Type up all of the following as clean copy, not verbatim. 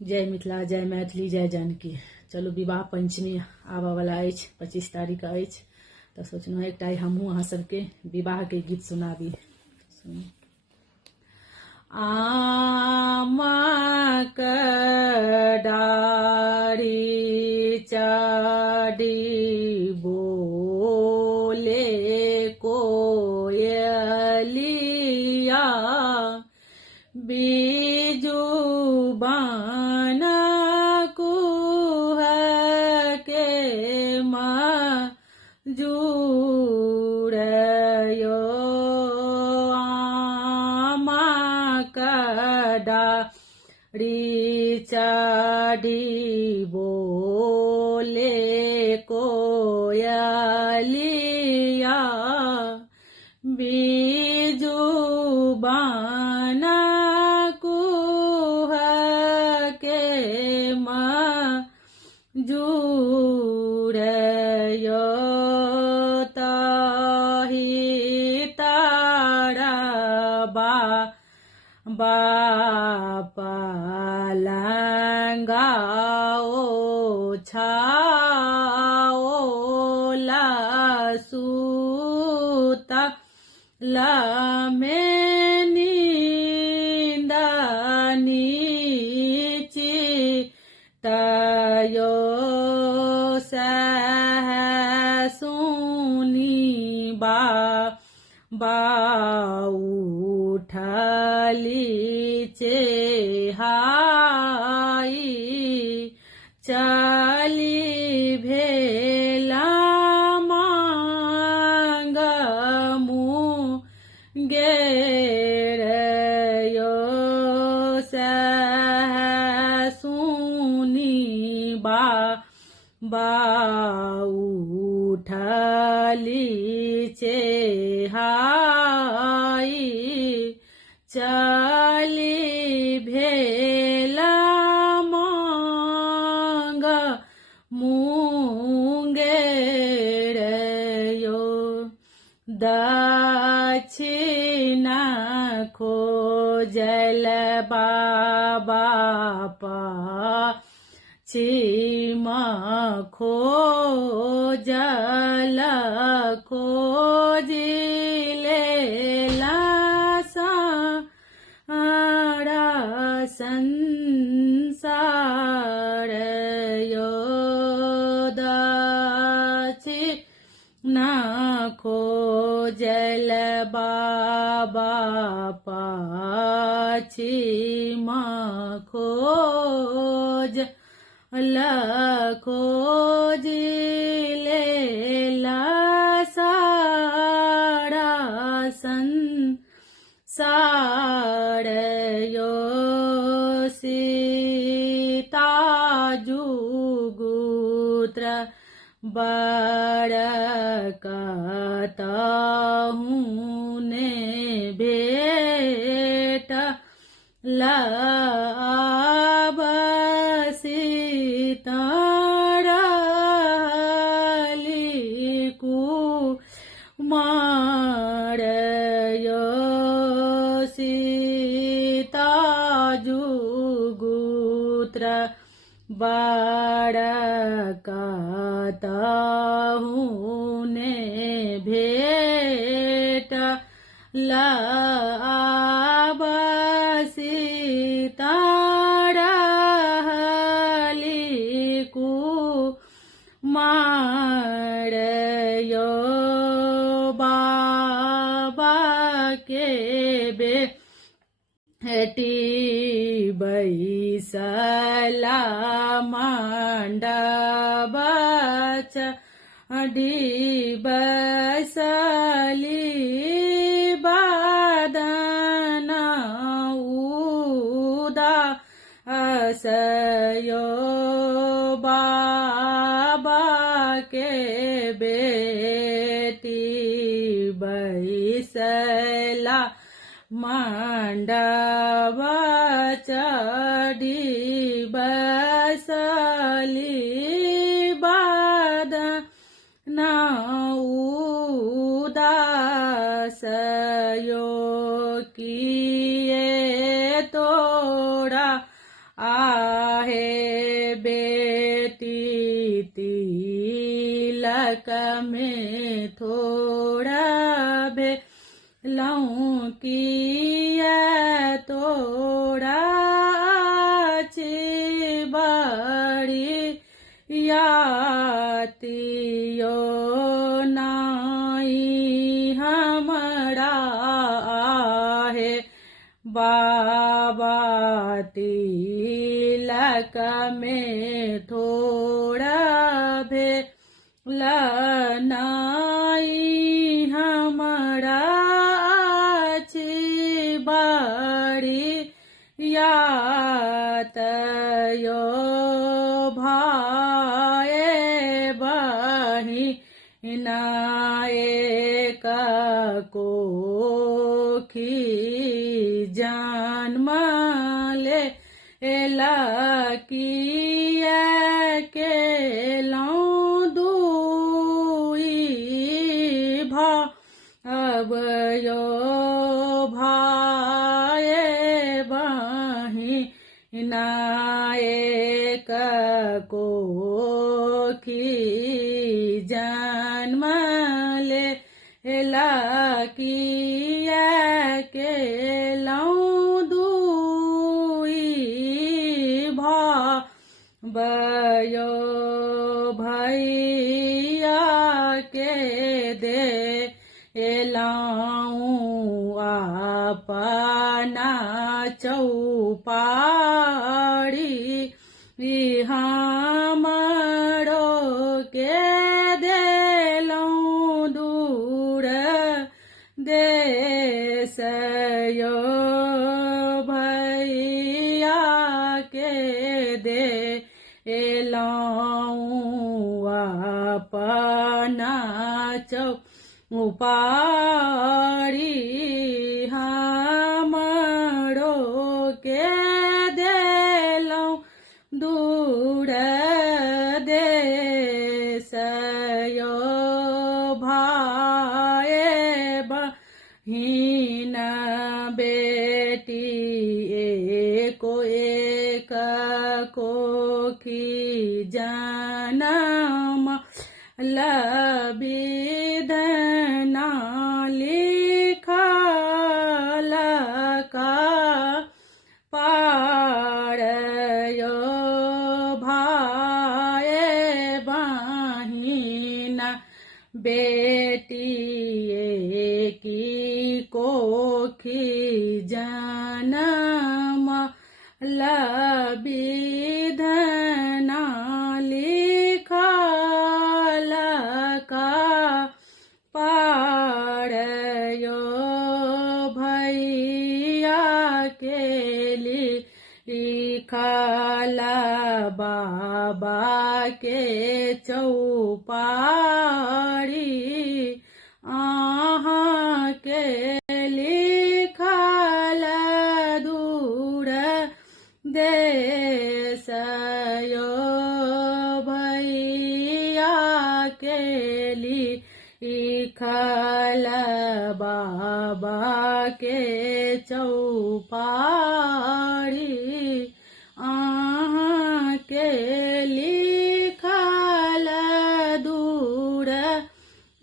जय मिथिला, जय मैथिली, जय जानकी। चलू विवाह पंचमी आबऽ वाला अछि, 25 तारीख अछि, तऽ सोचलहुँ एकटा हमहूँ अहाँ सबके विवाह के गीत सुनाबी। आमक डारि चढ़ी बोले कोयलिया, बीजू बन कुहके मजूरयो, आमक डारि चढ़ी बोले कोयलिया, बीजू बन कुहके मजूरयो, ताहि तरबा पलंगा ओछाओला सुतला में नींद निचितयो, सहसुनी उठली चेहाई, चली भेला मांग मुंगेरयो, सहसुनी उठली चेहाई, चली भेला मांग मुंगेरयो, दक्षिण खोजल बाबा पश्चिम खोजल, खोजिले सारा संसारयो, दक्षिण खोजल बाबा पश्चिम खोजिले सारा संसारयो, सीता जुगुत्र बरकतहूँ ने भेट अब सीता रहली कुमारयो, सीता जुगुत्र बरकतहूँ ने भेट अब सीता रहली कुमारयो, बाबा के बेटी बैसला मंडप चढ़ी बसली, बदन उदासयो, बाबा के बेटी बैसला मंडप चढ़ी बसली, बदन उदासयो, किए तोड़ा काहे बेटी तिलक में थोड़ा भेलौं किया तोड़ा बड़ी यातियो नाई हमरा है बाबा तिलक में थोड़ा भेल नाई हमरा बड़ी यातयो भाए बहिना एक कोखी जन्म ले किया केलौं दुई भावयो भाए बहिना एक कोखी जन्म ले किया केलौं दुई भावयो भैया के देलौं अपना चौपाड़ी हमरो के देलौं दूर देशयो भैया के देलौं अपना चौपाड़ी हमरो के देलौं दूर देशयो भाए बहिना बेटी एको एक कोखी जनम विधना लिखल का पारयो भाए बहिना बेटी की कोखी जन्म विधना लिखल का पारयो भैया के लिखल बाबा के चौपाड़ी आहाँ के लिखल दूर देशयो भैया के लिखल बाबा के चौपाड़ी आहाँ के लिखल दूर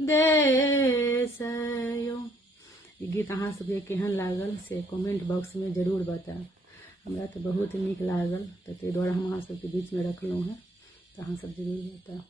देशयो। ई गीत अहाँ सबके केहन लागल से कमेंट बॉक्स में जरूर बताएब। हमरा तो बहुत नीक लागल, तो ताहि दुआरे हम अहाँ सबके बीच में रखलहुँ हैं, तो अहाँ सब जरूर बताएब।